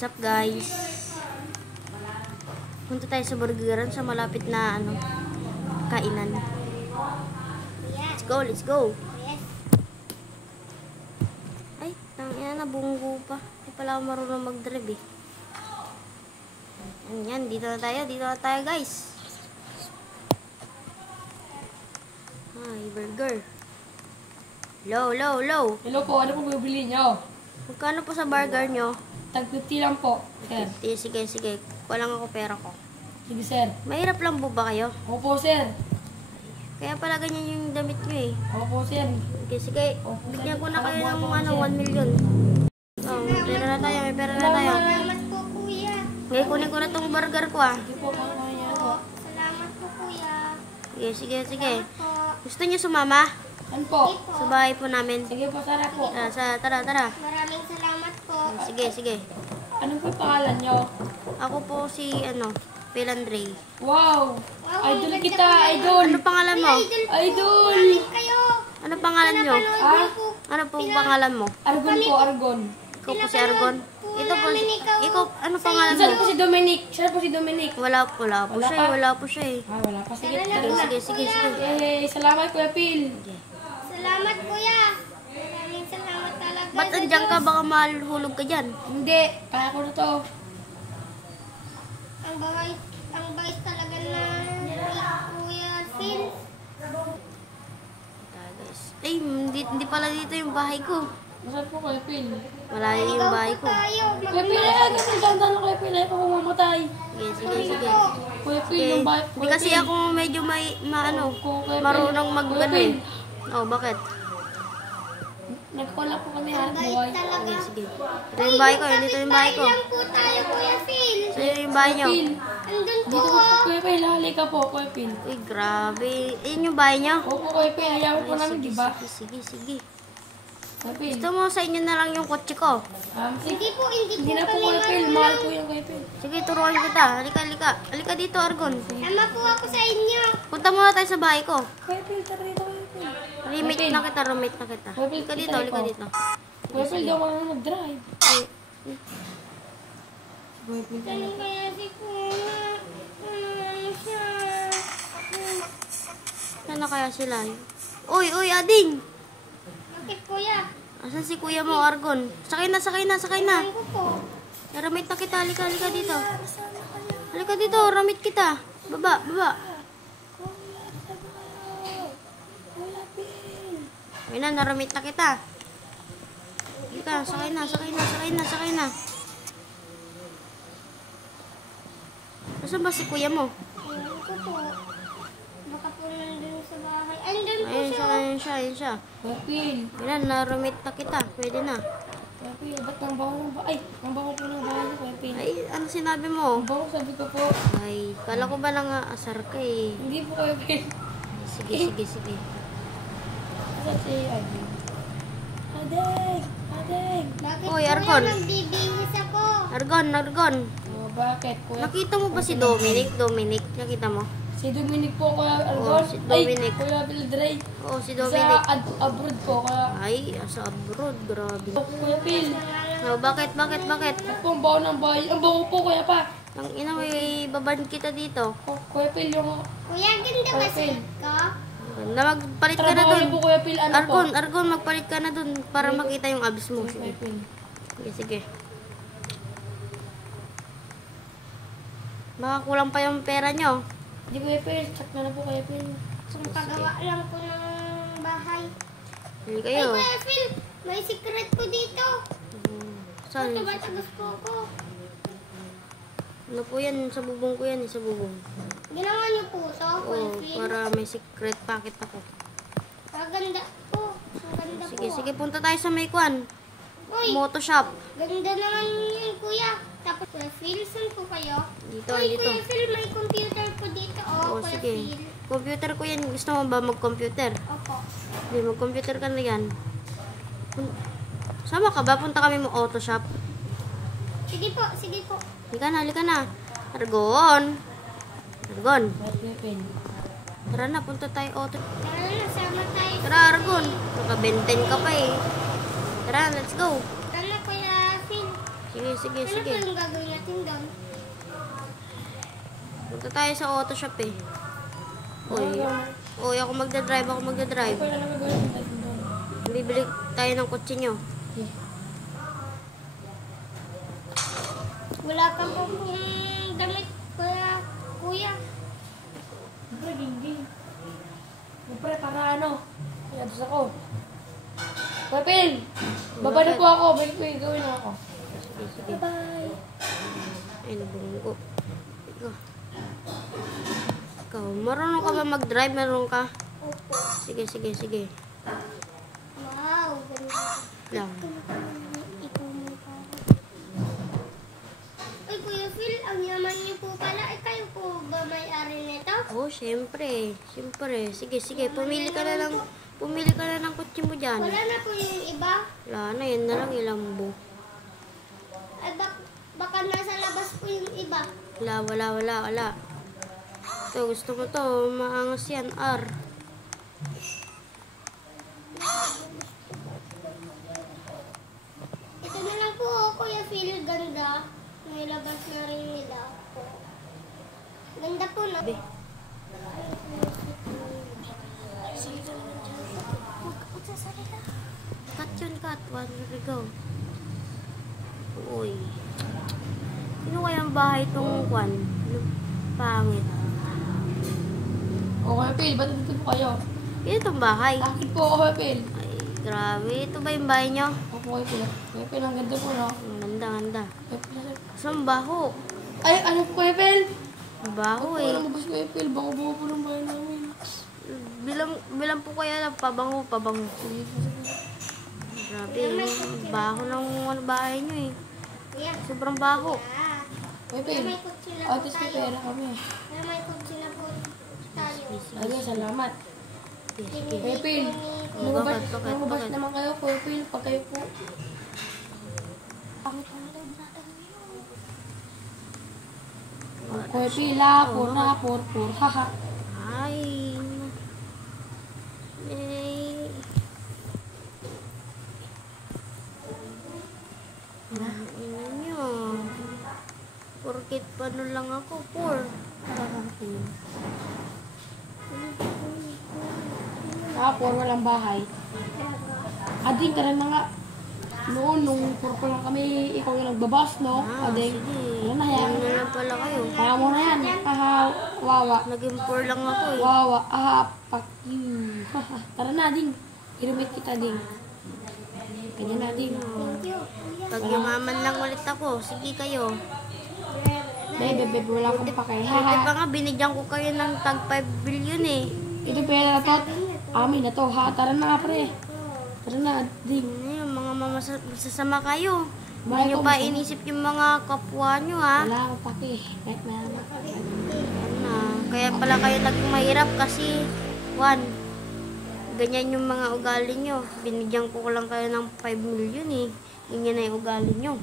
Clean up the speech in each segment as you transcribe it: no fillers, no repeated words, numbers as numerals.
What's up guys? Punta tayo sa burgeran sa malapit na kainan. Let's go, let's go. Ay, tangina na bunggo pa. Hindi pala ako marunong mag-drive eh. Yan, dito na tayo guys. Ay, burger. Low. Hello po, ano po bibili nyo? Magkano po sa burger nyo? Tag-50 lang po, sir. Sige. Kuha lang ako pera ko. Sige, sir. Mahirap lang po ba kayo? Opo, sir. Kaya pala ganyan yung damit nyo eh. Opo, sir. Sige. Bigyan ko na kayo ng 1 million. Oh, may pera na tayo. Salamat po, kuya. Ngayon, kunin ko na tong burger ko ah. Sige po, ano? Salamat po, kuya. Sige. Salamat po. Gusto nyo sumama? Ano po? Sa bahay po namin. Sige po, tara po. Tara. Maraming salamat po. Sige. Ano po yung pangalan nyo? Ako po si, Pilandre. Wow! Wow, Idol ang kita, ganda po. idol! Ano pangalan mo? Idol! Maraming kayo. Ano pangalan nyo? Ah? Ano po pangalan mo? Argon po, Argon. Ikaw po si Argon? Ito po, ikaw, ano pangalan Saan mo? po si Dominic? Saan po si Dominic? Wala po siya eh. Ah, wala pa. Sige, Tara na tara. po. Sige. Yay! Salamat, Kuya Phil. Salamat, kuya. Maraming salamat talaga. Ba't andyan ka? Baka mahulog ka dyan. Hindi, kaya ko na to. Ang bawais talaga na kuya Phil. Guys. Ay, hindi pala dito yung bahay ko. Masarap po, Kuya Phil. Malayo yung bahay ko. Tayo. Kuya Phil, ano po dandan ng Kuya Phil? Ayaw ko mamamatay. Sige. Kuya Phil, yung bahay. Hindi kasi ako medyo marunong Kuya Phil, Oh, bakit? nagcall po kami hanap Bait buhay. talaga. Sige. Ito yung bahay ko. Dito yung bahay ko. Lang po tayo, kuya Phil. Sa'yo yung bahay nyo. Phil, Andun po. dito po, Kuya Phil, halika po, Kuya Phil. Uy, grabe. Yun yung bahay nyo? Opo, Kuya Phil, ayaw po namin, di ba? Sige. Kuya Phil. Gusto mo sa inyo na lang yung kotse ko. Hindi po Hindi na po, kami Kuya Phil, mahal po yung Kuya Phil. Sige, turuan kita. Halika dito, Argon. Sama po ako sa inyo. Punta muna tayo sa bahay ko. Kuya Phil, tara dito, Kuya Phil. Roommate na kita. Halika dito. Kuya Phil, di ako marunong mag-drive. Kuya Phil, Ano kaya si kuya? Ano siya? Saan na kaya sila? Uy, Ading! Bakit kuya? Asan si kuya mo, Argon? Sakay na. Ano ko po? Roommate na kita. Halika dito. Halika dito, roommate kita. Baba. Ayun na, narumit na kita. Halika, sakay na. Nasaan ba si kuya mo? Ano ko po? Baka po nandun sa bahay. Andun po Ayun siya. siya. Kuya Phil. Ayun na, narumit na kita. Pwede na. Kuya Phil, ba't ang baho ng bahay? Ang baho po ng bahay, Kuya Phil. Ay, ano sinabi mo? Ang baho, sabi ko po. Ay, kala ko ba asar ka eh. Hindi po, Kuya Phil. Sige. Asa si Ading? Ading! Bakit Oy, kuya Argon. nagbibihis ako? Argon. Oh, bakit, Kuya? Nakita mo ba si Dominic? Nakita mo? Si Dominic po, Kuya Argon. Oh, si Dominic. Ay, Kuya Bildray. Oo, si Sa Dominic. abroad po, Kuya. Ay, sa abroad. Grabe. Kuya Phil. Oh, bakit? Ba't po ang baho ng bahay? Ang baho po, Kuya pa. Ang ina, may baban kita dito. Kuya Phil, yung... Kuya, ganda ba Okay. suot ko? Magpalit ka na Trabaho dun. niyo po, Kuya Phil. Ano po? Argon, magpalit ka na dun para makita yung abs mo. Kuya Phil. Sige. Baka kulang pa yung pera nyo. Hindi, Kuya Phil. Check na po, Kuya Phil. Pagawa lang po ng bahay. Hindi Ay, kayo. Kuya Phil, may secret po dito. Saan? Tumatagos po ako. Ano po yan? Sa bubong ko yan. Sa bubong. Ginawa niyo po ito, Kuya Oo, Phil. para may secret packet ako. Maganda po. Maganda po. Sige, punta tayo sa may kwan. Uy, Moto shop. ganda naman yun, Kuya. Tapos, Kuya Phil, saan po kayo? Dito, Uy, dito. Kuya Phil, may computer po dito. Oo, Oh, Kuya sige. Phil. Computer ko yan. Gusto mo ba mag-computer? Opo. Hindi, mag-computer ka na yan. Sama ka ba? Punta kami mo auto shop. Sige po. Halika na. Argon. Kuya Phil. Tara na, punta tayo auto. Tara na, sama tayo. Tara, Argon. Nakabenten ka pa eh. Tara, let's go. Tara na, Kuya Phil. Sige. sige, Ano sige. po yung gagawin natin doon? Punta tayo sa auto shop eh. Uy, ako magdadrive. Okay na lang gagawin natin doon. Bibili tayo ng kotse nyo. Okay. Wala ka po pong damit, kuya. Pre, hindi. Pre, para ano? Iabos ako. Pepil! Baba na po ako. Balik po yung gawin ako. Sige. Bye! Ay, nabunggo. Ikaw, marunong ka ba mag-drive? Meron ka? Opo. Sige. Wow, ganda. Lang. Ikaw mo pa. Ay, Kuya Phil, ang yaman niyo po pala. Ay, kayo po ba may-ari nito? Oh, syempre. Sige. Pumili ka na ng kotse mo dyan. Wala na po yung iba. Wala na, yan na lang ilambo. Ay, baka nasa labas po yung iba. Wala. Ito, gusto ko to. Maangas yan, R. Ito na lang po, Kuya Phil. Ganda. May labas na rin nila. Ganda po na. Be. Cut yun, cut. One, go. Uy. Sino kayang bahay itong kwan? Pangit. O, Kuya Phil, ba't nandito po kayo? Ito itong bahay. Akit po ako, Kuya Phil. Ay, grabe. Ito ba yung bahay nyo? Opo, Kuya Phil. Kuya Phil, ang ganda po, no? Ang ganda. Kuya Phil, Saan baho? ay, ano po, Kuya Phil? Baho eh. Walang mabas, Kuya Phil. Baka buo po ng bahay namin. Bilang po kaya ng pabango. Sige. Grabe, baho ng bahay nyo eh. Kuya. Sobrang baho. Kuya Phil, May kutsi na po atis may tayo. pera kami. May kutsi na po tayo. Ay, salamat. Sige. Kuya Phil, Oh, bakit? lumabas naman kayo, Kuya Phil, pag kayo po. Kuya Phil, pur, haha. Ay. Eh. Ina nyo. Porkit paano lang ako, poor. Pur, walang bahay. Ading, tara na nga. Noon, nung pur pa lang kami, ikaw yung nagbabas, no? Ading, Sige. ano na yan? Yan na lang pala kayo. Kaya mo na yan. Aha, wawa. Naging poor lang ako eh. Wawa, aha, fuck you. Tara na, Ding. Irumit kita, Ding. Kanya na, Ding. Thank you, Kuya. Pag yumaman lang ulit ako, sige kayo. Bebe, wala akong pakay. Buti Haha. pa nga, binigyan ko kayo ng tag 5 billion eh. Ito pera na to. Amin na to, ha? Tara na, pre. Tara na, Ding. Ano yun, mga masasama kayo. Bahay Hindi nyo ko, pa gusto ko. inisip yung mga kapwa nyo ha. Wala akong pake. Kahit na. Ano, kaya pala kayo naging mahirap kasi, Juan, ganyan yung mga ugali nyo. Binigyan ko lang kayo ng 5 million eh. Ganyan na yung ugali nyo.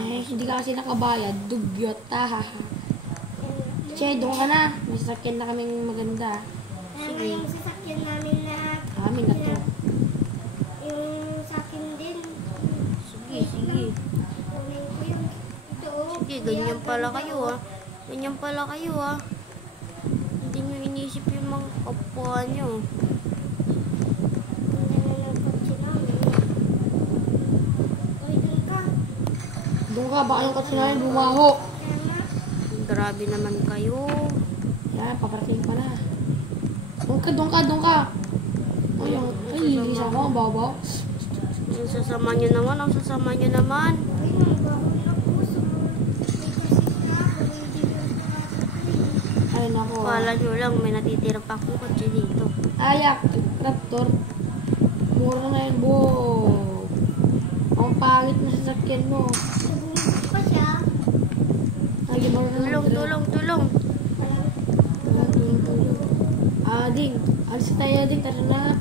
Hindi ka kasi nakabayad. Dugyot, ha? Che, doon ka na. May sasakyan na kaming maganda. Ano yung sasakyan namin na Amin na to. yung sa akin din. Sige. Kunin ko yun. Ito, oh. Sige, ganyan pala kayo ha. Ganyan pala kayo ha. Hindi nyo inisip yung mga kapwa nyo. Ano yung kotse namin. Uy, dun ka. Doon ka, baka yung katsi namin bumaho. Kaya nga. Grabe naman kayo. Yan, paparating pa na. Doon ka. Ay, lilis ako, ang babaw. Ang sasama nyo naman. Uy, magbaho na puso. May kasi na ako. Hindi mo Ay, nako. Kala nyo lang, may natitira pa akong kotse dito. Ayak, Raptor. Mura na yun, bo. Ang pangit na sasakyan mo. Nabungkot pa siya. Ay, mura na Tulong. Tulong. Ding. Alis tayo, Ding. Tara na.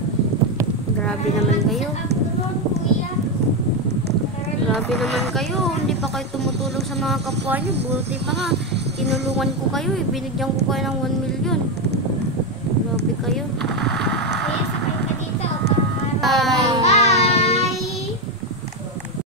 Grabe naman kayo. Afternoon, kuya. Hindi pa kayo tumutulong sa mga kapwa nyo. Buti pa nga, tinulungan ko kayo eh. Binigyan ko kayo ng 1 million. Grabe kayo. Kuya, sakay ka dito. Para Bye. Bye.